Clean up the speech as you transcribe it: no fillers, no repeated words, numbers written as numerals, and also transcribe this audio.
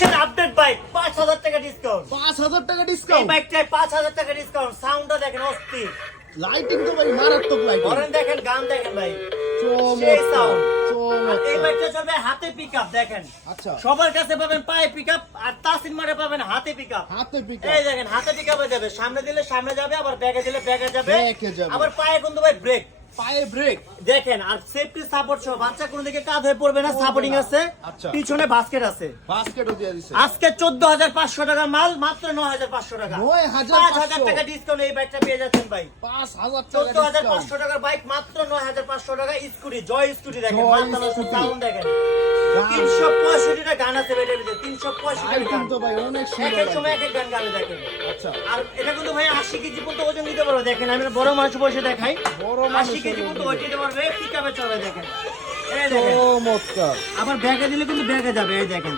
25 এর update bike 5000 টাকা discount. 5000 টাকা এই ডিসকাউন্ট। বাইকটায় 5000 টাকা ডিসকাউন্ট। সাউন্ডটা দেখেন অস্থির। লাইটিং তো ভাই মারাত্মক লাইটিং। হরেন দেখেন, গান দেখেন ভাই। সেই চমৎকার সাউন্ড। আর এই চমৎকার। বাইকটা চলবে হাতে পিকআপ দেখেন। আচ্ছা সবার কাছে পাবেন পায়ে পিকআপ, আর তাসিন মারে পাবেন হাতে পিকআপ। হাতে পিক এই দেখেন হাতে পিকআপে যাবে, সামনে দিলে সামনে যাবে, আবার ব্যাগে দিলে ব্যাগে যাবে, ব্যাগে যাবে। আবার পায়ে কিন্তু ভাই ব্রেক পায়ে ব্রেক। দেখেন। আর সেফটি সাপোর্ট সহ, বাচ্চা কোনো দিকে কাঁধ হয়ে পড়বে না, সাপোর্টিং আছে। আচ্ছা। পিছনে বাস্কেট আছে। বাস্কেটও দিয়ে দিছে। আজকে 14500 টাকার মাল মাত্র 9500 টাকা। 9500 5000 টাকা ডিসকাউন্ট এই বাইকটা পেয়ে যাচ্ছেন ভাই। 5000 টাকা ডিসকাউন্ট। 14500 টাকার বাইক মাত্র 9500 টাকা। স্কুটি জয় স্কুটি দেখেন, জয় মাত্র স্কুটি। সাউন্ড দেখেন। 365 টা গান আছে এটার ভিতরে, 365 টা গান। কিন্তু ভাই অনেক এক সুন্দর এক সময় লাগে। এক এক গান গানে দেখেন। আচ্ছা আর এটা কিন্তু ভাই 80 কেজি পর্যন্ত ওজন নিতে পারবে। দেখেন আমি একটা বড় মানুষ বসে দেখাই, বড় 80 মানুষের কেজি পর্যন্ত ওজন ওয়েট দিতে পারবে। পিকআপে চলে দেখেন, এই দেখেন। চমৎকার। আবার ব্যাগে দিলে কিন্তু ব্যাগে যাবে, এই দেখেন।